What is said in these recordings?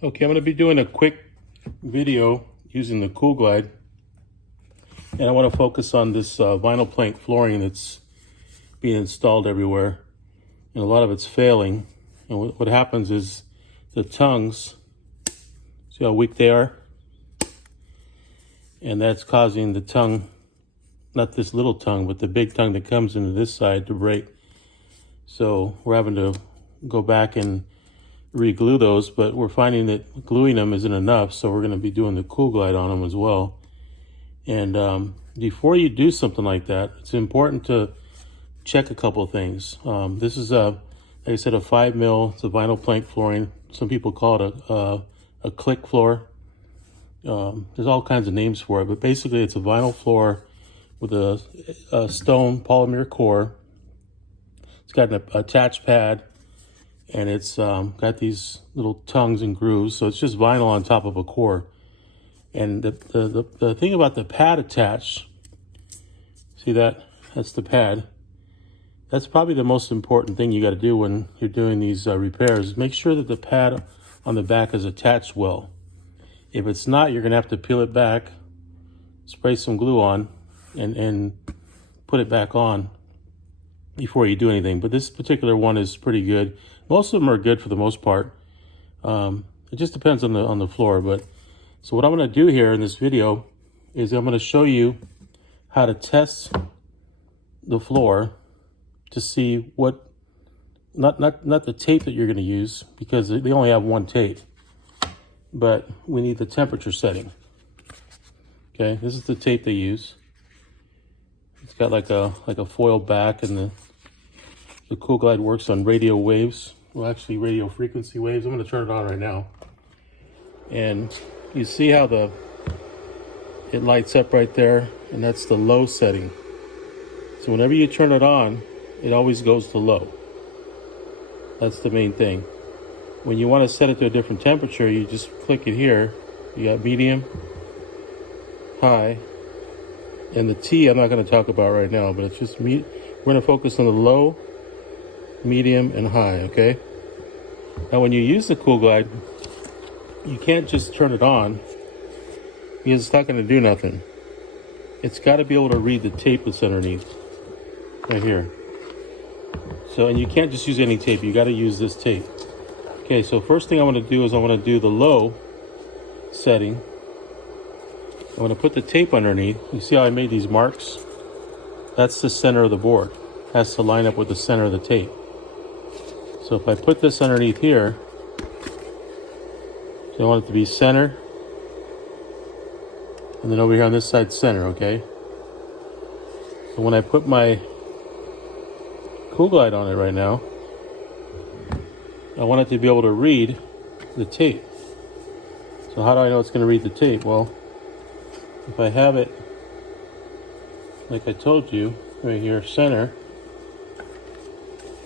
Okay, I'm going to be doing a quick video using the Kool Glide, and I want to focus on this vinyl plank flooring that's being installed everywhere, and a lot of it's failing. And what happens is the tongues, see how weak they are? And that's causing the tongue, not this little tongue, but the big tongue that comes into this side to break. So we're having to go back and re-glue those, but we're finding that gluing them isn't enough, so we're going to be doing the Kool Glide on them as well. And before you do something like that, it's important to check a couple of things. This is like I said, a 5 mil. It's a vinyl plank flooring. Some people call it a click floor. There's all kinds of names for it, but basically it's a vinyl floor with a stone polymer core. It's got an attached pad, and it's got these little tongues and grooves, so it's just vinyl on top of a core. And the thing about the pad attached, see that? That's the pad. That's probably the most important thing you got to do when you're doing these repairs. Make sure that the pad on the back is attached well. If it's not, you're going to have to peel it back, spray some glue on, and put it back on before you do anything. But this particular one is pretty good. Most of them are good for the most part. It just depends on the floor. But so what I'm going to do here in this video is I'm going to show you how to test the floor to see what, not the tape that you're going to use, because they only have one tape, but we need the temperature setting. Okay, this is the tape they use. It's got like a foil back, and the Kool Glide works on radio waves. Well, actually radio frequency waves. I'm going to turn it on right now. And you see how it lights up right there, and that's the low setting. So whenever you turn it on, it always goes to low. That's the main thing. When you want to set it to a different temperature, you just click it here. You got medium, high, and the T I'm not going to talk about right now, but it's just we're going to focus on the low, medium, and high, okay? Now when you use the Kool Glide, you can't just turn it on because it's not going to do nothing. It's got to be able to read the tape that's underneath, right here. So, and you can't just use any tape, you got to use this tape. Okay, so first thing I want to do is I want to do the low setting. I want to put the tape underneath. You see how I made these marks? That's the center of the board. It has to line up with the center of the tape. So if I put this underneath here, so I want it to be center, and then over here on this side, center, okay? So when I put my Kool Glide on it right now, I want it to be able to read the tape. So how do I know it's going to read the tape? Well, if I have it, like I told you, right here, center,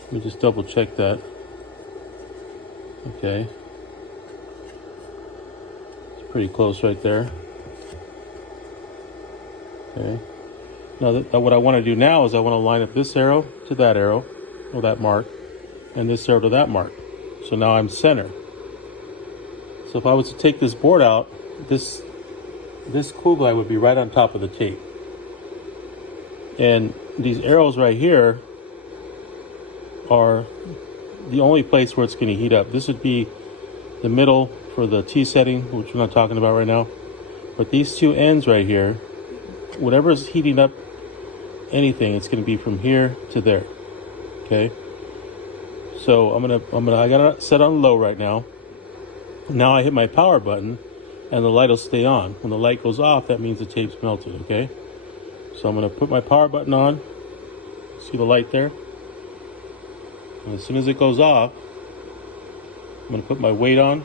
let me just double check that. Okay. It's pretty close right there. Okay. Now what I want to do now is I want to line up this arrow to that arrow, or that mark, and this arrow to that mark. So now I'm center. So if I was to take this board out, this Kool Glide would be right on top of the tape. And these arrows right here are the only place where it's going to heat up. This would be the middle for the T setting, which we're not talking about right now. But these two ends right here, whatever is heating up anything, it's going to be from here to there. Okay. So I got it set on low right now. Now I hit my power button, and the light will stay on. When the light goes off, that means the tape's melted. Okay. So I'm going to put my power button on. See the light there? And as soon as it goes off, I'm going to put my weight on.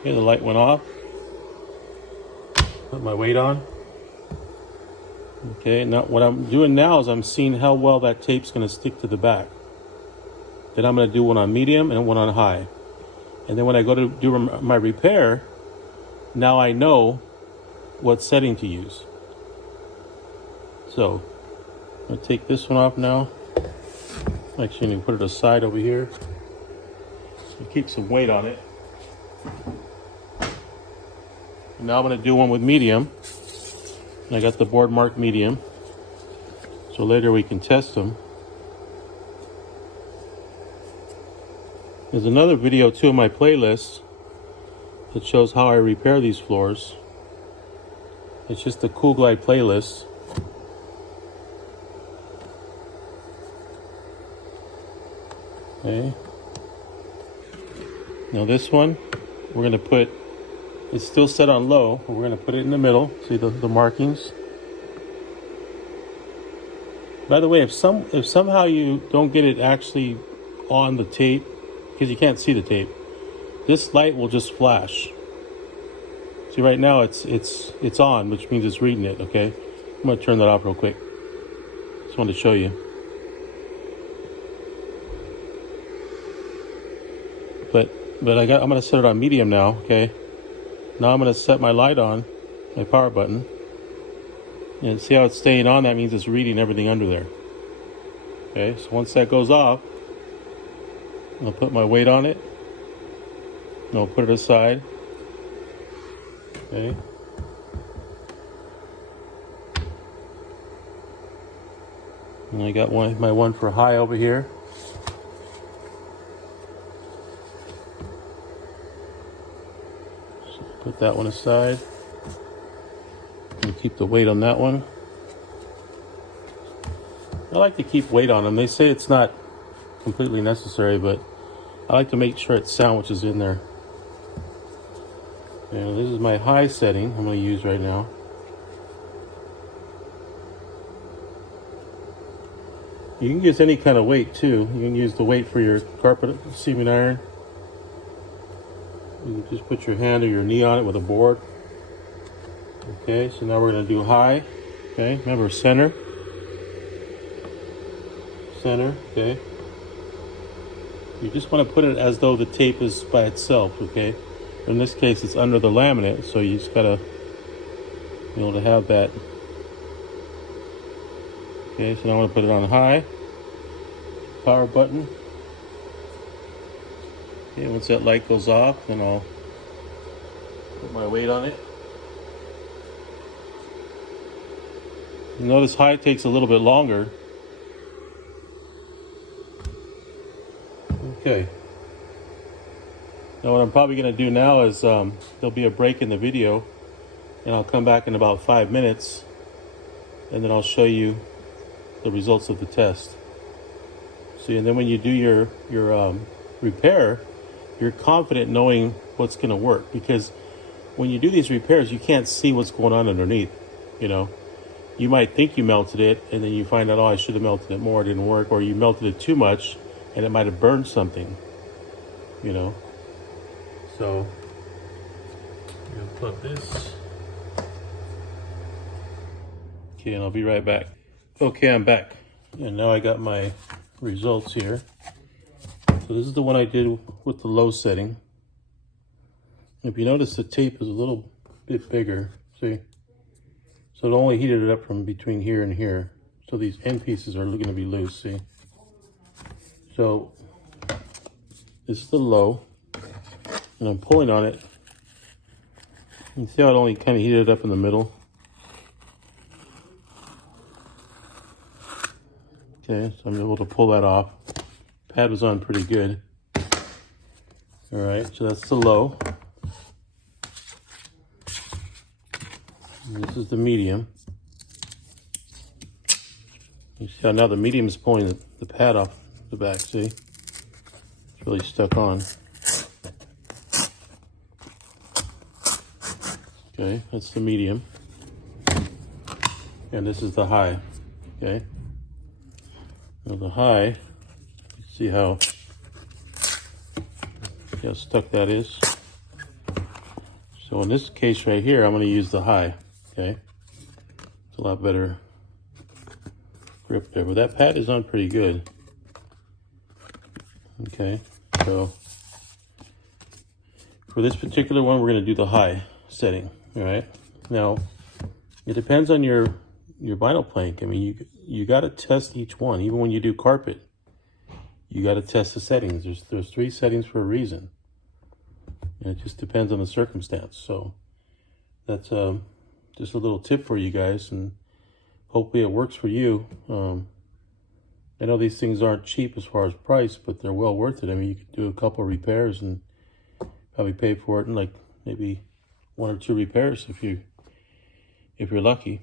Okay, the light went off. Put my weight on. Okay, now what I'm doing now is I'm seeing how well that tape's going to stick to the back. Then I'm going to do one on medium and one on high. And then when I go to do my repair, now I know what setting to use. So I'm going to take this one off now. Actually, I'm gonna put it aside over here and keep some weight on it. And now I'm gonna do one with medium. And I got the board marked medium, so later we can test them. There's another video too in my playlist that shows how I repair these floors. It's just the Kool Glide playlist. Okay. Now this one, we're gonna put, it's still set on low, but we're gonna put it in the middle. See the markings? By the way, if somehow you don't get it actually on the tape, because you can't see the tape, this light will just flash. See, right now it's on, which means it's reading it, okay? I'm gonna turn that off real quick. Just wanted to show you. But I'm gonna set it on medium now, okay? Now I'm gonna set my light on, my power button. And see how it's staying on? That means it's reading everything under there. Okay, so once that goes off, I'll put my weight on it. And I'll put it aside. Okay. And I got my one for high over here. So put that one aside. And keep the weight on that one. I like to keep weight on them. They say it's not completely necessary, but I like to make sure it sandwiches in there. And this is my high setting I'm going to use right now. You can use any kind of weight too. You can use the weight for your carpet seaming iron. You can just put your hand or your knee on it with a board. Okay, so now we're going to do high. Okay, remember center. Center, okay. You just want to put it as though the tape is by itself, okay? In this case, it's under the laminate, so you just gotta be able to have that. Okay, so now I'm gonna put it on high. Power button. Okay, once that light goes off, then I'll put my weight on it. You notice high takes a little bit longer. Okay. Now what I'm probably going to do now is there'll be a break in the video, and I'll come back in about 5 minutes, and then I'll show you the results of the test. See, and then when you do your repair, you're confident knowing what's going to work, because when you do these repairs, you can't see what's going on underneath. You know, you might think you melted it, and then you find out, oh, I should have melted it more, it didn't work, or you melted it too much, and it might have burned something, you know. So, I'm gonna plug this. Okay, and I'll be right back. Okay, I'm back. And now I got my results here. So this is the one I did with the low setting. If you notice, the tape is a little bit bigger, see? So it only heated it up from between here and here. So these end pieces are gonna be loose, see? So this is the low, and I'm pulling on it. You see how it only kind of heated up in the middle? Okay, so I'm able to pull that off. Pad was on pretty good. All right, so that's the low. And this is the medium. You see how now the medium is pulling the pad off the back, see? It's really stuck on. Okay, that's the medium. And this is the high, okay? Now the high, see how stuck that is? So in this case right here, I'm gonna use the high, okay? It's a lot better grip there, but that pad is on pretty good. Okay, so for this particular one, we're gonna do the high setting, all right? Now, it depends on your vinyl plank. I mean, you gotta test each one, even when you do carpet. you got to test the settings. There's 3 settings for a reason, and it just depends on the circumstance. So that's just a little tip for you guys, and hopefully it works for you. I know these things aren't cheap as far as price, but they're well worth it. I mean, you could do a couple of repairs and probably pay for it in like maybe 1 or 2 repairs if you're lucky.